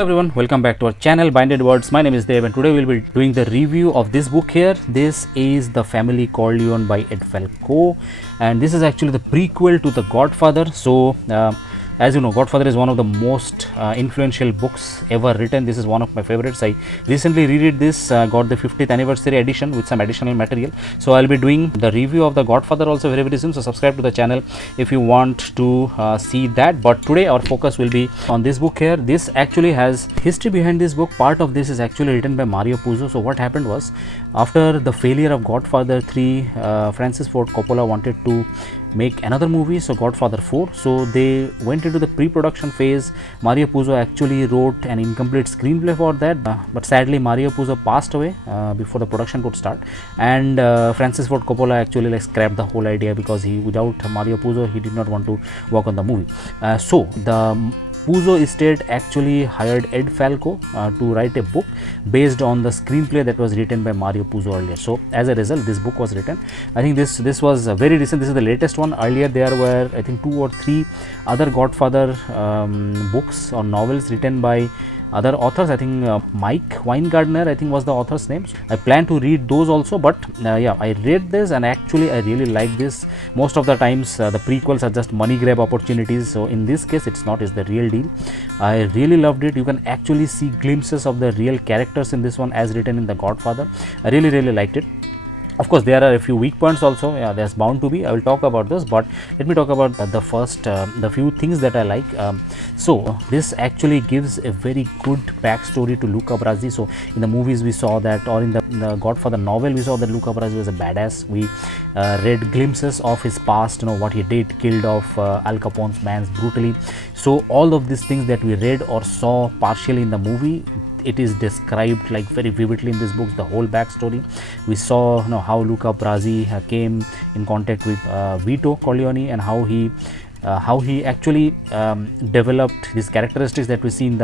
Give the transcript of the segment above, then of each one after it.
Hello everyone, welcome back to our channel Binded Words. My name is Dev and today we'll be doing the review of this book here. This is The Family Corleone by Ed Falco, and this is actually the prequel to The Godfather. So as you know, Godfather is one of the most influential books ever written. This is one of my favorites. I recently reread this, got the 50th anniversary edition with some additional material. So I'll be doing the review of The Godfather also very soon. So subscribe to the channel if you want to see that. But today our focus will be on this book here. This actually has history behind this book. Part of this is actually written by Mario Puzo. So what happened was, after the failure of Godfather 3, Francis Ford Coppola wanted to make another movie, so Godfather 4. So they went into the pre-production phase. Mario Puzo actually wrote an incomplete screenplay for that, but sadly Mario Puzo passed away before the production could start, and Francis Ford Coppola actually scrapped the whole idea because without Mario Puzo he did not want to work on the movie. So the Puzo estate actually hired Ed Falco to write a book based on the screenplay that was written by Mario Puzo earlier. So as a result, this book was written. I think this was very recent. This is the latest one. Earlier there were, I think, 2 or 3 other Godfather books or novels written by other authors. I think Mike Weingartner, I think, was the author's name. So I plan to read those also, but yeah, I read this and actually I really like this. Most of the times the prequels are just money grab opportunities, so in this case it's not, it's the real deal. I really loved it. You can actually see glimpses of the real characters in this one as written in The Godfather. I really liked it. Of course, there are a few weak points also. Yeah, there's bound to be. I will talk about those, but let me talk about the few things that I like. So this actually gives a very good backstory to Luca Brasi. So in the movies we saw that, or in the Godfather novel we saw that Luca Brasi was a badass. We read glimpses of his past, what he did, killed off Al Capone's mans brutally. So all of these things that we read or saw partially in the movie, it is described very vividly in this book, the whole backstory. We saw how Luca Brasi came in contact with Vito Corleone, and how he actually developed these characteristics that we see in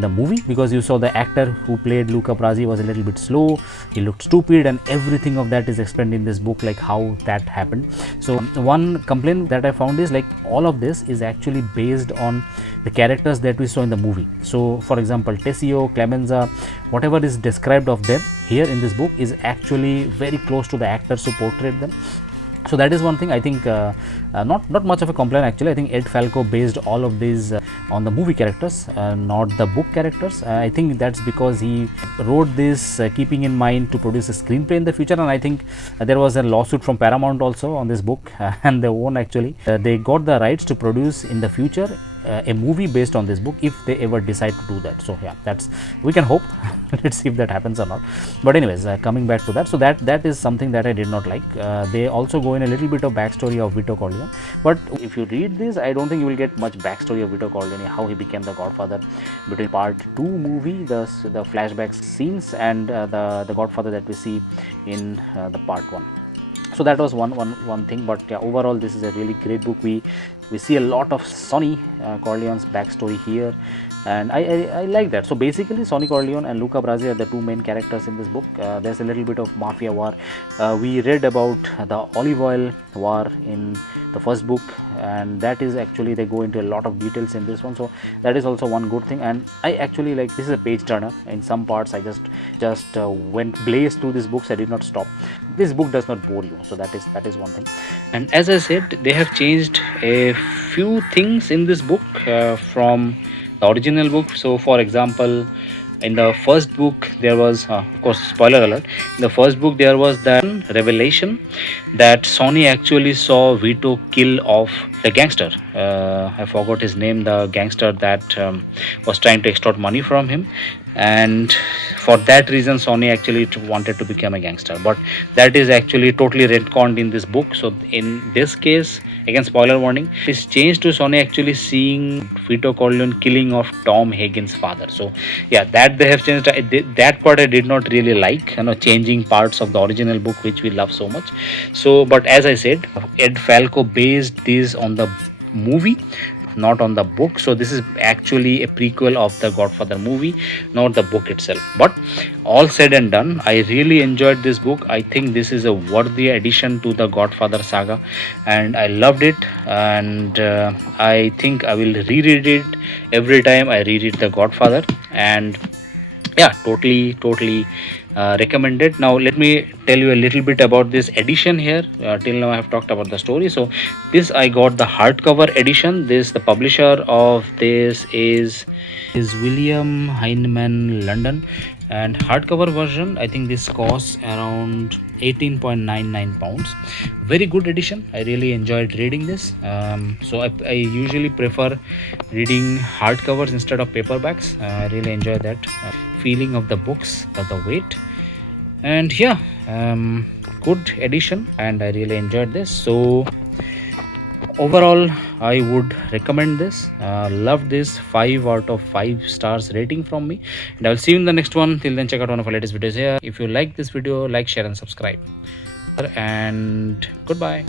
the movie, because you saw the actor who played Luca Brasi was a little bit slow, he looked stupid, and everything of that is explained in this book, how that happened. So one complaint that I found is all of this is actually based on the characters that we saw in the movie. So for example, Tessio, Clemenza, whatever is described of them here in this book is actually very close to the actors who portrayed them. So that is one thing. I think not much of a complaint actually. I think Ed Falco based all of these on the movie characters, not the book characters. I think that's because he wrote this keeping in mind to produce a screenplay in the future, and I think there was a lawsuit from Paramount also on this book, and they won actually. They got the rights to produce in the future a movie based on this book if they ever decide to do that. So yeah, we can hope. Let's see if that happens or not. But anyways, coming back to that, so that is something that I did not like. They also go in a little bit of backstory of Vito Corleone, but if you read this, I don't think you will get much backstory of Vito Corleone, how he became the Godfather between part 2 movie, the flashback scenes, and the Godfather that we see in the part 1. So that was one thing. But yeah, overall this is a really great book. We see a lot of Sonny Corleone's backstory here, and I like that. So basically Sonny Corleone and Luca Brasi are the 2 main characters in this book. There's a little bit of mafia war. We read about the olive oil war in the first book, and that is actually, they go into a lot of details in this one, so that is also one good thing. And I actually like, this is a page turner. In some parts I just went blaze through these books. I did not stop. This book does not bore you, so that is one thing. And as I said, they have changed a few things in this book from the original book. So for example, in the first book there was, of course, spoiler alert, in the first book there was that revelation that Sonny actually saw Vito kill off the gangster. I forgot his name, the gangster that was trying to extort money from him, and for that reason Sonny actually wanted to become a gangster. But that is actually totally retconned in this book. So in this case, again spoiler warning, it's changed to Sonny actually seeing Vito Corleone killing of Tom Hagen's father. So yeah, that they have changed. That part I did not really like, changing parts of the original book which we love so much. So but as I said, Ed Falco based this on the movie, not on the book. So this is actually a prequel of the Godfather movie, not the book itself. But all said and done, I really enjoyed this book. I think this is a worthy addition to the Godfather saga, and I loved it. And I think I will reread it every time I reread the Godfather. And yeah, totally recommended. Now let me tell you a little bit about this edition here. Till now I have talked about the story. So this, I got the hardcover edition. This, the publisher of this is William Heinemann London, and hardcover version, I think this costs around 18.99 pounds. Very good edition. I really enjoyed reading this. So I usually prefer reading hardcovers instead of paperbacks. I really enjoy that feeling of the books, the weight. And yeah, good edition, and I really enjoyed this. So overall, I would recommend this. Love this. 5 out of 5 stars rating from me, and I'll see you in the next one. Till then, check out one of our latest videos here. If you like this video, like, share and subscribe, and goodbye.